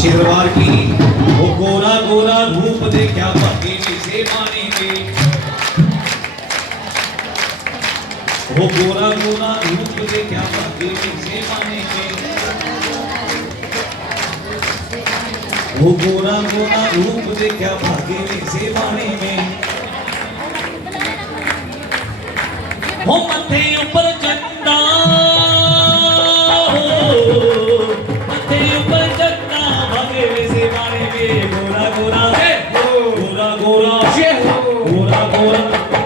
सच्चे दरबार की। वो गोरा गोरा रूप देखा भागे से मानेंगे, वो गोरा गोरा रूप देखा भागे से मानेंगे, वो गोरा गोरा रूप देखा भागे से मानेंगे। वो मथे ऊपर झंडा, मथे ऊपर झंडा भागे से मानेंगे। गोरा गोरा गोरा गोरा गोरा गोरा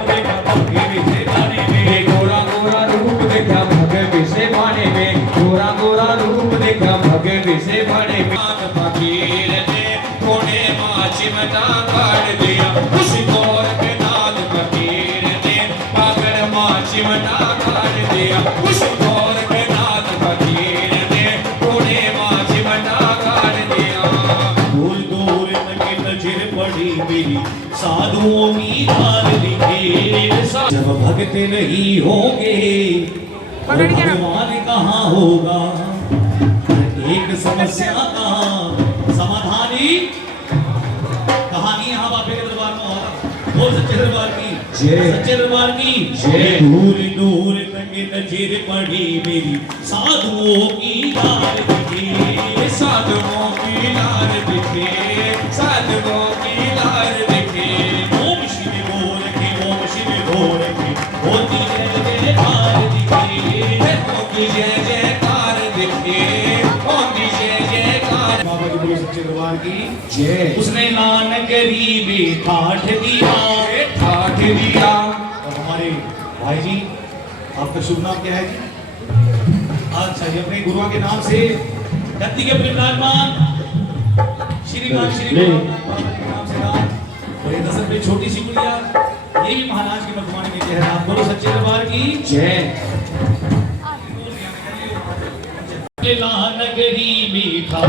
देखा भागे से मानेंगे, गोरा गोरा रूप देखा भगे से माने में, गोरा गोरा रूप देखा भगे से माने में। फकीर ने कोने माँ चिमटा काट दिया, उस गौर के नाथ फकीर ने पागड़ माँ चिमटा काट दिया, उस गौर के नाथ फकीर ने कोने माँ चिमटा काट दिया। दूर दूर तक नजर पड़ी मेरी साधुओं की धार दिखे। जब भगत नहीं होंगे तो भगवान कहाँ होगा। एक समस्या का समाधानी कहानी यहाँ बाबे के दरबार में होगा। बोल सच्चे दरबार की जय, सच्चे दरबार की जय। दूर दूर तक नजर पड़ी मेरी साधुओं की धार दिखे, साधुओं की लार दिखे, साधुओं की लार दिखे। ओम शिव बोल के, ओम शिव बोल के होती जय जयकार दिखे, होती जय जयकार दिखे, होती जय जयकार। बाबा जी बोलो सच्चे दरबार की जय। उसने नानक गरीबी ठाठ दिया, ठाठ दिया। और हमारे भाई जी, आपका शुभ नाम क्या है जी? अच्छा जी, अपने गुरुओं के नाम से गद्दी के विराजमान श्रीमान बाबा के नाम से नाम। और ये 10 रुपये छोटी सी गुड़िया, ये भी महाराज के मखमाने में कह रहा है। बोलो सच्चे दरबार की जय। नगरी मीठा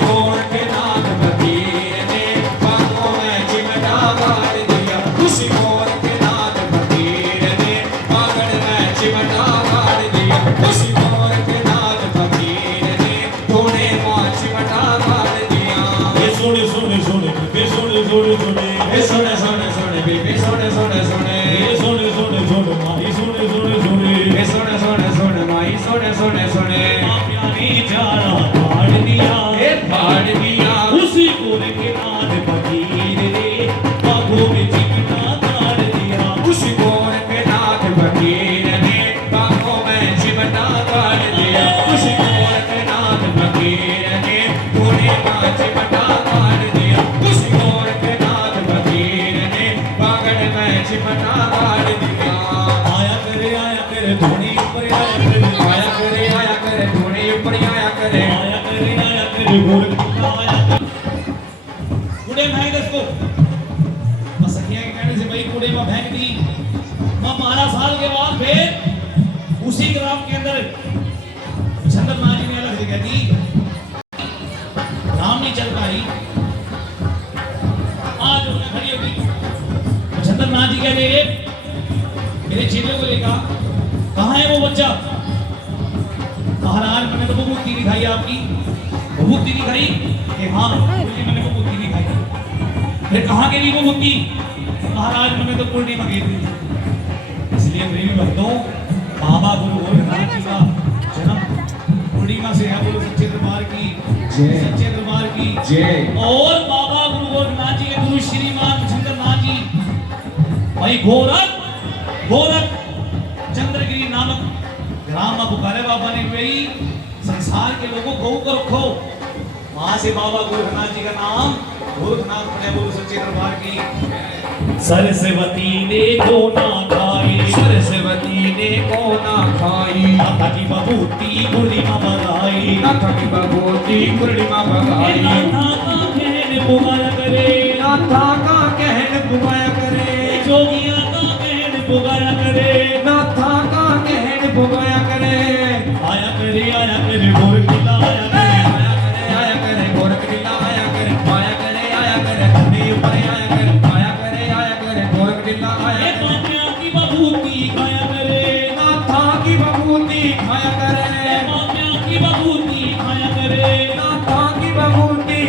गौर के नाथ फकीर ने बागों में चिमटा काट दिया, उस गौर के नाथ फकीर ने बागड़ में चिमटा काट दिया, उस गौर के नाथ फकीर ने कोने माँ चिमटा काट दिया। ये सुन सुन सुन ये सुन सुन सुन ये सुने सुने सुने बीबी सुने सुने सुने, ये सुन सुन सुन माई सुन सुन सुन ये सुने सुने सुने माई सुने सुने सुने। जाना फाड़ दिया, फाड़ दिया। उसी गोरे के नाथ फकीर ने बागों में चिमटा काट दिया, उस गौर के नाथ फकीर ने बागों में चिमटा काट दिया, उस गौर के नाथ फकीर ने कोने माँ चिमटा काट दिया, उस गौर के नाथ फकीर ने बागड़ में चिमटा काट दिया। आया करे धोनी ऊपर आया करे, आया करे धोनी ऊपर आया करे, आया करे गोर आया करे। कूड़े में फेंक इसको, बस सखिया के कहने से भाई कूड़े में फेंक दी। मां 12 साल के बाद फिर उसी ग्राम के अंदर चंद्रनाथ जी ने अलग से कह दी, राम नहीं चल पाई। आज उन्हें खड़ी होगी चंद्रनाथ जी कहते मेरे चेले को लेकर, कहाँ है वो बच्चा? महाराज मैंने तो विभूति दिखाई, आपकी विभूति दिखाई कि हाँ मैंने विभूति दिखाई। फिर कहाँ गई विभूति? महाराज मैंने तो पूर्णिमा की थी। इसलिए प्रेमी भक्तों, बाबा गुरु गोरखनाथ जी का जन्म पूर्णिमा से है। बोलो सच्चे दरबार की जय, सच्चे दरबार की जय। और बाबा गुरु गोरखनाथ जी के गुरु श्रीमान चंद्रनाथ जी भाई गोरख चंद्रगिरी नामक ग्राम में पुकारे बाबा ने भाई संसार के लोगों को गौ को रखो। वहां से बाबा गोरखनाथ जी का नाम गोरखनाथ पड़े। बोलो सच्चे दरबार की। सरस्वती ने को ना खाई, सरस्वती ने को ना खाई, नाथा की बबूती पूर्णिमा बगाई, नाथा की बबूती पूर्णिमा बगाई। नाथा का कहन पुकारा करे, नाथा का कहन पुकारा करे, जोगिया का कहन पुकारा करे, नाथा का कहन पुकारा करे। आया करे गोरख किला आया करे, आया करे गोरख किला आया करे, आया करे धरती ऊपर आया करे गोरख किला आया करे। माता की बबूती खाया करे, नाथा की बबूती खाया करे, माता की बबूती खाया करे, नाथा की बबूती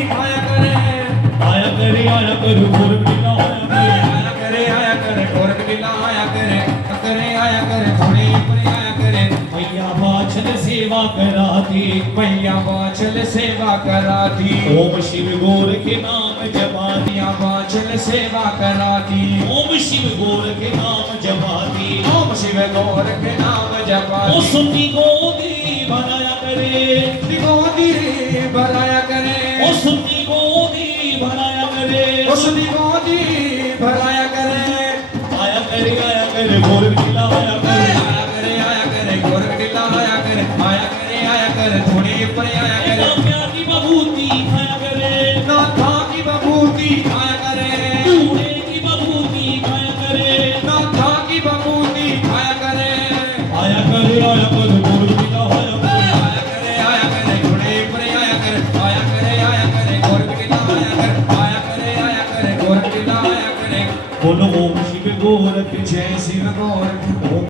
कर गोरख लीला आया आया करे गोरख लीला आया करे आया करे थोड़े ऊपर आया करे मैया बाछल सेवा कराती मैया बाछल सेवा कराती ओम शिव गोरख नाम जपाती मैया बाछल सेवा कराती ओम शिव गोरख नाम जपाती ओम शिव गोरख नाम ओ जपाती सुन्नी गोदी बनाया करे गोदी भराया करे ओ सुन्नी गोदी बनाया करे उसकी गोदी भराया करे आया करे गोरख लीला आया करे आया करे गोरख लीला आया करे थोड़ी ऊपर आया करे प्यार की बबूती खाया करे नाथा की बबूती खाया करे कूड़े की बबूती खाया करे नाथा की बबूती खाया करे आया करे गोरख लीला आया करे थोड़े ऊपर आया करे गोरख लीला आया करे गोरख लीला आया करे बोलो ओम शिव गोरख जय शिव गोरख